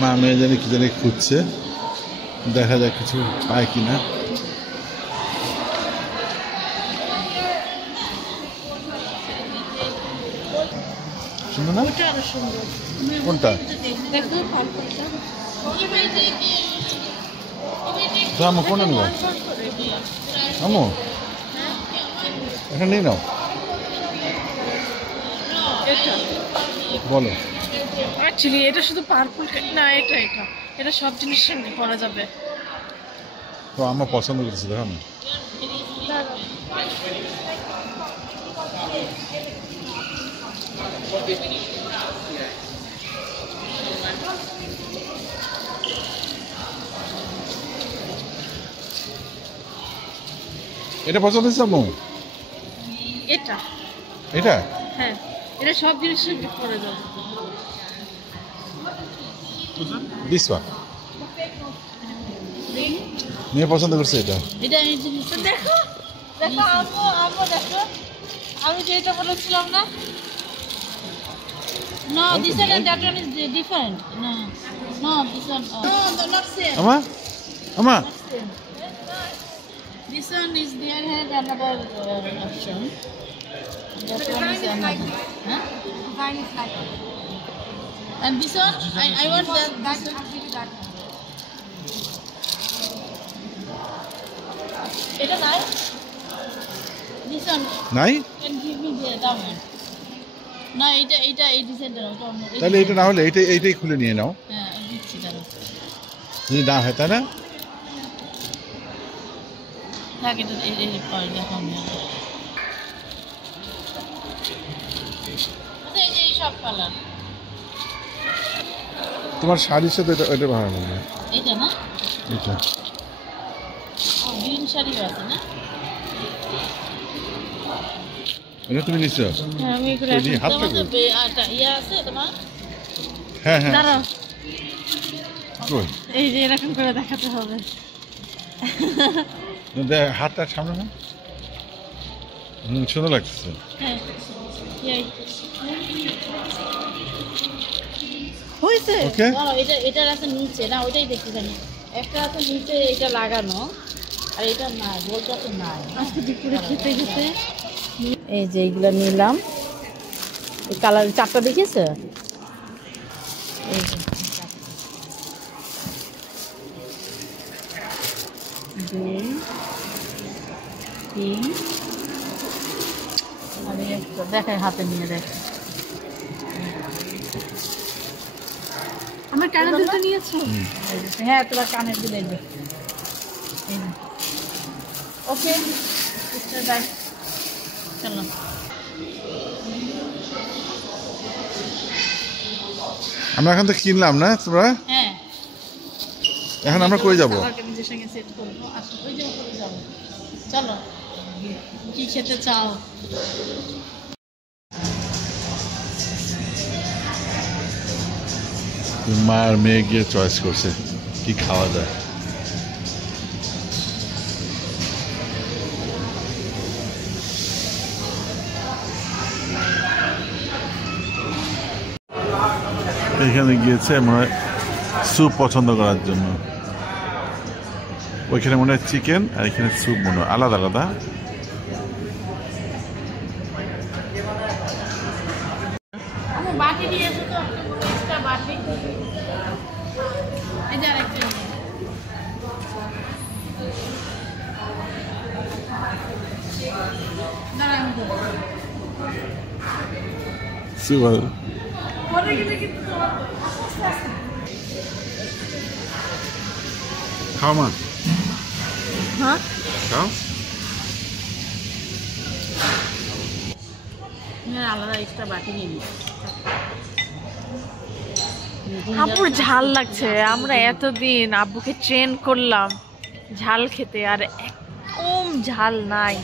মা মেয়ে জানি কি জানি খুঁজছে, দেখা যাক কিছু পায় কিনা। সুন্দর না? কোনটা? তো আমু কোনটা নেব? আমু এটা নিয়ে নাও, বলো। অ্যাকচুয়ালি এটা শুধু পার্পল না, এটা এটা এটা সব জিনিসের সঙ্গে পরা যাবে। তো আমার পছন্দ করেছে, দেখো না। এটা পছন্দ হয়েছে আমু? এটা এটা হ্যাঁ, এটা সব জিনিসের সঙ্গে পরা যাবে। দিস ওয়ান মেয়ে পছন্দ করছে এটা। এটা এই জিনিসটা দেখো, দেখো আম্মু, আম্মু দেখো, আমি যেটা বলেছিলাম না। No, this one and that one is different. No, no, this one. No, not same. আমা আমা Not same. This one is there has another option. That one is another. Huh? Design is like And this one, I want that. that. I'll give you that one. It is nice. This one নাই, can give me that one. না এটা এটা এই ডিজাইনটা ওটা অন্য। তাহলে এটা না হলে এইটাই খুলে নিয়ে নাও। হ্যাঁ দিচ্ছি দাঁড়াও, যদি না হয়, তাই না? থাক এটা এই পরে দেখো আমি। আচ্ছা এই যে এই সব কালার। তোমার শাড়ির সাথে এটা ভালো লাগবে। এটা না, এটা গ্রিন শাড়িও আছে না? এটা তুমি নিচ্ছ? হ্যাঁ আমি এগুলো এই যে হাতটা তোমার কই? তো আটা ইয়া আছে তোমার? হ্যাঁ হ্যাঁ দাঁড়াও, কই? এই যে এরকম করে দেখাতে হবে। হাতটা সামনে না, সুন্দর লাগতেছে। হ্যাঁ এই হয়েছে। ওকে। দাঁড়াও, এটা এটার আছে নিচে না, ওইটাই দেখতে জানি। একটা আছে নিচে এটা লাগানো, আর এটা নাই, বলতে আছে নাই। আজকে দুপুরে খেতে খেতে এই যে এইগুলো নিলাম। এই কালার চারটা দেখিয়েছে, এই যে দুই তিন, আমি একটা দেখাই হাতে নিয়ে দেখি। আমার কানের দুলটা নিয়েছো? হ্যাঁ তোমার কানের দুল এই যে। ওকে বাই, চলো। আমরা এখান থেকে কিনলাম না তোমরা? হ্যাঁ এখন আমরা কই যাবো? খাবারটা নিজের সঙ্গে সেট করবো, আসো ওই যে উপরে যাবো। চলো, কি খেতে চাও? মা আর মেয়ে গিয়ে চয়েস করছে কি খাওয়া যায়। এখানে গিয়েছে মনে হয় স্যুপ পছন্দ করার জন্য। ওইখানে মনে হয় চিকেন, আর এখানে স্যুপ মনে হয় আলাদা আলাদা। বাটি দিয়েছো তো, একটা বাটি। এই যে আরেকটা দাঁড়া, আমি দেবো। স্যুপ পরে গেলে কিন্তু তোমার খাও মা, হ্যাঁ খাও। আলাদা এক্সট্রা বাটি নিয়ে নিই। আব্বুর ঝাল লাগছে। আমরা এতদিন আব্বুকে ট্রেন করলাম ঝাল খেতে, আর একদম ঝাল নাই।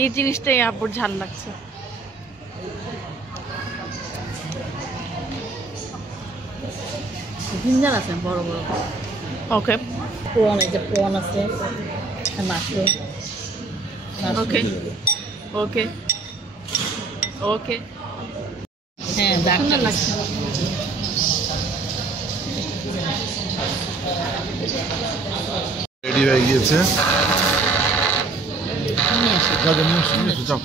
এই জিনিসটাই আব্বুর ঝাল লাগছে। জিঞ্জার আছে বড় বড়। ওকে প্রন, এই যে প্রন আছে, মাশরুম। ওকে ওকে ওকে। হ্যাঁ সুন্দর লাগছে। রেডি হয়ে গিয়েছে। নিয়ে আসি। যাও, যাও, নিয়ে এসো, নিয়ে এসো, যাও।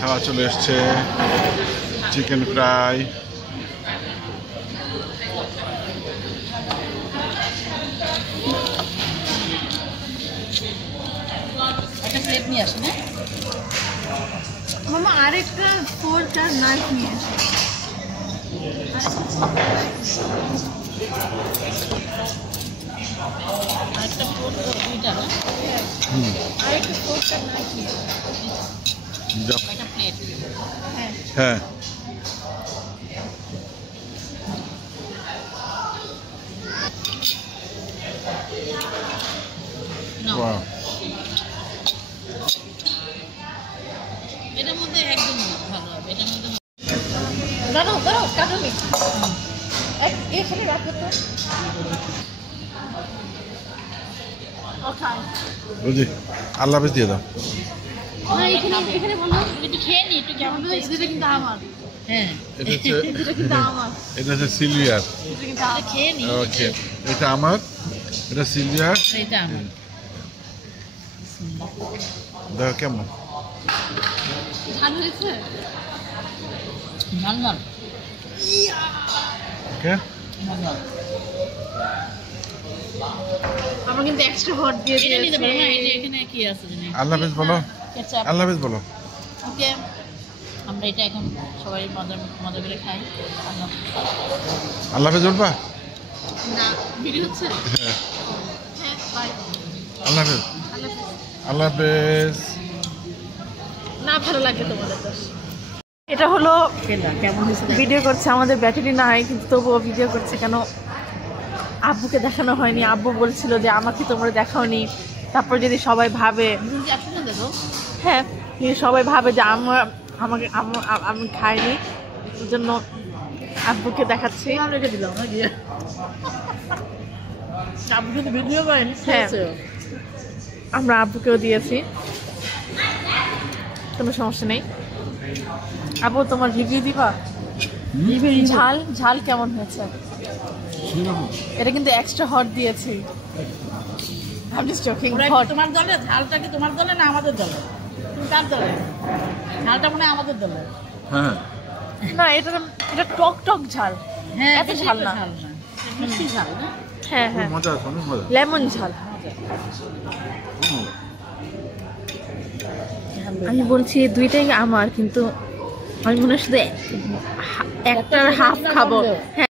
খাওয়া চলে এসছে, চিকেন ফ্রাই। একটা প্লেট নিয়ে আসি না? মামা আরেকটা ফোর্ক আর নাইফ নিয়ে আসো। আরেকটা প্লেট দুইটা না? আরেকটা ফোর্ক আর নাইফ নিয়ে আসো। যাও। একটা প্লেট। হ্যাঁ। হ্যাঁ, নাও। বাহ। এটার মধ্যে একদম ভালো হবে, এটার মধ্যে দাঁড়াও দাঁড়াও কাটুনি এখানে রাখো তো। বুঝি, আল্লাহ হাফেজ দিয়ে দাও। না এখানে এখানে বলো একটু খেয়ে নি, একটু কেমন taste। এটা কিন্তু আমার। হ্যাঁ, এটা হচ্ছে এটা কিন্তু আমার। এটা হচ্ছে সিলভিয়ার। এটা কিন্তু এটা আমার। খেয়ে নি। ওকে, এটা আমার, এটা সিলভিয়ার। আর এটা আমার। দেখো কেমন। ঝাল হয়েছে? ঝাল ঝাল। ওকে, ঝাল ঝাল। আমরা কিন্তু এক্সট্রা হট দিয়ে এটা নিতে পারো না? এই যে দিয়েছি। এখানে কি আছে জানি? আল্লাহ হাফেজ বলো, কেচাপ। আল্লাহ হাফেজ বলো। ওকে, আমরা এটা এখন সবাই মজা মজা করে খাই। আল্লাহ। আল্লাহ হাফেজ বলবা? না ভিডিও হচ্ছে? হ্যাঁ, হ্যাঁ বাই। আল্লাহ হাফেজ। আল্লাহ হাফেজ। আল্লাহ হাফেজ। না ভালো লাগে তোমাদের তো। এটা হলো খেলা কেমন হয়েছে? ভিডিও করছে, আমাদের ব্যাটারি নাই কিন্তু তবুও ভিডিও করছে কেন? আব্বুকে দেখানো হয়নি। আব্বু বলছিল যে আমাকে তোমরা দেখাওনি, তারপর যদি সবাই ভাবে, একসাথে দেখো। হ্যাঁ যদি সবাই ভাবে যে আমি খাইনি, ওই জন্য আব্বুকে দেখাচ্ছি। আমরা রেখে দিলাম না গিয়ে। আপনি যদি ভিডিও করেন, হ্যাঁ। হয়েছে। আমরা আব্বুকেও দিয়েছি, কোনো সমস্যা নেই। আব্বু তোমার রিভিউ দিবা? ঝাল ঝাল কেমন হয়েছে? এটা কিন্তু এক্সট্রা হট দিয়েছি। I'm just joking. ওরা কি হট। তোমার দলে? ঝালটা কি তোমার দলে না আমাদের দলে? তুমি কার দলে? ঝালটা মনে হয় আমাদের দলে। হ্যাঁ, না এটা এটা টক টক ঝাল। হ্যাঁ, এত বেশি ঝাল একটা না। ঝাল না। মিষ্টি ঝাল না? হ্যাঁ হ্যাঁ, মজা আছে, অনেক মজা। লেমন ঝাল। আমি বলছি দুইটাই আমার, কিন্তু আমি মনে হয় শুধু একটার হাফ খাবো। হ্যাঁ।